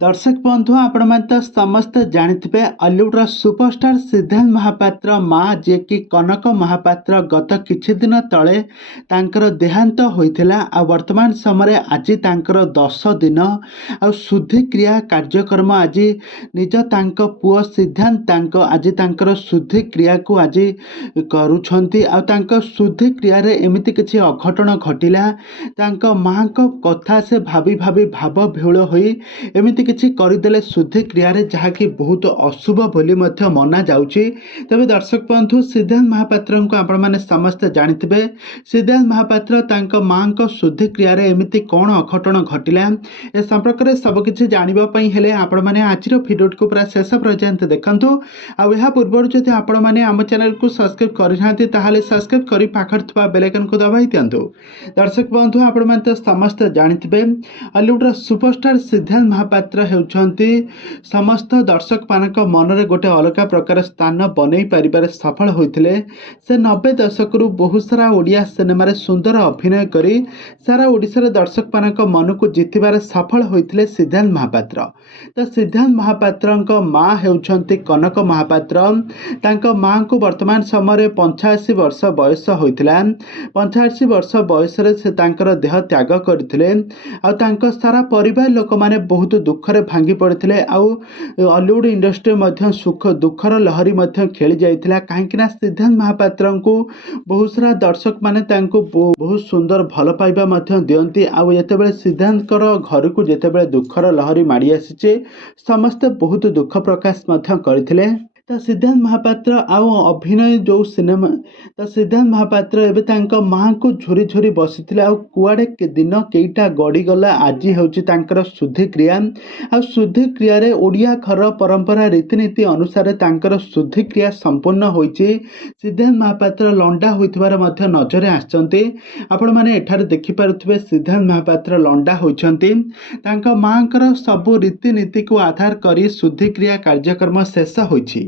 दर्शक बंधु आपण तो समस्त जानिथिबे हॉलीवुड सुपरस्टार सिद्धांत महापात्र माँ जे कि कनक महापात्र गत किछि दिन तले तांकर देहांत होइथिला आ वर्तमान समय आज तांकर 10 दिन आ शुद्धि क्रिया कार्यक्रम आज निज तांक पुओ सिद्धांत तांक आज तांकर शुद्धि क्रिया को आज करूछंती आ तांक शुद्धि क्रिया रे एमिति किछि अघटन घटिला तांक माँ को कथा से भाभी भाभी भाव विहुल होई एमिति किछि करदेले शुद्धि क्रिया रे जहाँकि बहुत अशुभ बोली मध्य मना जाउची। तबे दर्शक बंधु सिद्धांत महापात्र को आपण माने समस्त जानिथिबे सिद्धांत महापात्र तांक माँ को शुद्धि क्रिया रे एमिति कोन अघटन घटिला ए संपर्क रे सब किछि जानिबा पई हेले आपण माने आजिर भिडियो को पूरा शेष पर्यंत देखंतु आ एहा पूर्व जदि आपण माने हम चैनल को सब्सक्राइब करिनांती ताहाले सब्सक्राइब करि पाखर थवा बेल आइकन को दबाई दियंतु। दर्शक बंधु आपण माने तो समस्त जानिथिबे हॉलीवुड सुपरस्टार सिद्धांत महापात्र हेउछंती समस्त दर्शक मानक मनरे गोटे अलग प्रकार स्थान बनै पारिबार सफल होइथिले। से 90 दशक रु बहुत सारा ओडिया सिनेमा रे सुंदर अभिनय करी सारा ओडिसा दर्शक मानक मन को जितिबार सफल होइथिले सिद्धांत महापात्र। तो सिद्धांत महापात्रक माँ हेउछंती कनक महापात्र। तांक माँ को वर्तमान समय 85 वर्ष बयस होइथिला। 85 वर्ष बयस रे से तांकर देह त्याग करथिले आ तांक सारा परिवार लोक माने बहुत दुख रे भांगी पड़ते हॉलीवुड इंडस्ट्री मध्य सुख दुखर लहरी मध्य खेली जाइथिला काहेकि सिद्धांत महापात्र को बहुत सारा दर्शक माने तांको बहुत सुंदर भल पाइबा मध्य दियंती आउ जेतेबेले सिद्धांत घर को जेतेबेले दुखर लहरी माड़ी आसीचे समस्ते बहुत दुख प्रकाश मध्य करथिले। तो सिद्धांत महापात्र आउ अभिनय जो सिनेमा तो सिद्धांत महापात्र एबे तांक माँ को झोरी झोरी बसिथिले आउ कुआडे के दिन केईटा गड़ी गला आज हेउची तांकर शुद्धि क्रिया आ शुद्धि क्रिया रे ओडिया घर परंपरा रीतिनीति अनुसार तांकर शुद्धि क्रिया संपूर्ण होईची। सिद्धांत महापात्र लंडा होइथिबार मध्य नजरे आछंती आपण माने एठारे देखि पारुथिबे सिद्धांत महापात्र लंडा होइछंती तांक माँकर सब रीतिनीति को आधार करी शुद्धि क्रिया कार्यक्रम शेष होईची।